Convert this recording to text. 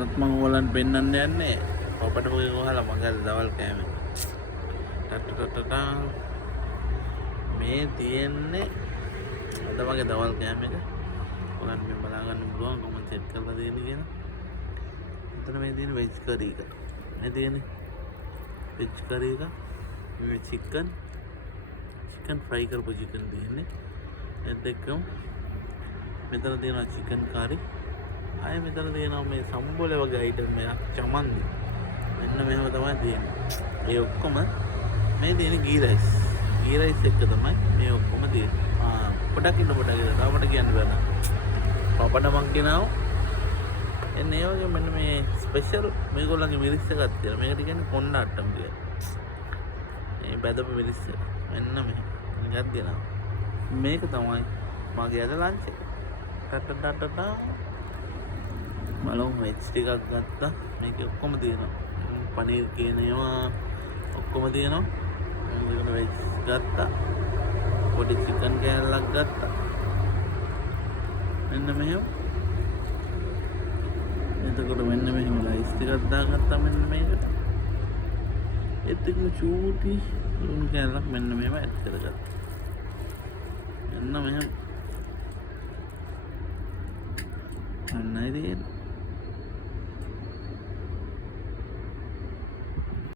අදත් මම ඕගොල්ලන්ට පෙන්වන්න යන්නේ පපඩ වගේ කොහලා මගේ දවල් කෑම. ටටටටා මේ තියෙන්නේ අද වගේ දවල් කෑම එක. ඔයාලට මේ බලා ගන්න පුළුවන් කොහොමද සෙට් කරලා දෙන්නේ කියලා. මෙතන මේ තියෙන වෙජ් කරි එක. මේ තියෙන්නේ වෙජ් කරි එක. මේ චිකන් ෆ්‍රයි කරපු චිකන් තියෙන්නේ. ඒත් එක්කම මෙතන තියෙනවා චිකන් කාරි. ආයෙ මෙතන තියෙනවා මේ සම්බෝල වගේ අයිටම් එකක් චමන්දි. මෙන්න මෙහෙම තමයි තියෙන්නේ. ඒ ඔක්කොම මේ තියෙන ගී රයිස්. ගී රයිස් එක තමයි මේ ඔක්කොම තියෙන්නේ. පොඩක් ඉන්න තාමට කියන්න බෑ. පපඩ මං ගෙනාව. එන්නේ ඒ වගේ මෙන්න මේ ස්පෙෂල් මේගොල්ලන්ගේ මිරිස් එකක් තියෙනවා. මේකට කියන්නේ කොණ්ඩාට්ටම් කියලා. මේ බැදපු මිරිස් එක. මෙන්න මෙහෙම. එකක් දෙනවා. මේක තමයි මගේ අද ලන්ච් එක. ටටටටටා බලමු වෙජ් ටිකක් ගත්තා. මේකේ ඔක්කොම තියෙනවා. පනීර් කියන ඒවා ඔක්කොම තියෙනවා. මේකට වෙජ් ගත්තා. පොඩි චිකන් කෑල්ලක් ගත්තා. මෙන්න මෙහෙම. එතකොට මෙන්න මෙහෙම රයිස් ටිකක් දාගත්තා මෙන්න මේකට. ඒත් එක්කම චූටි ලුණු කෑල්ලක් මෙන්න මෙහෙම ඇඩ් කරගත්තා. මෙන්න මෙහෙම. අන්න ඉතින්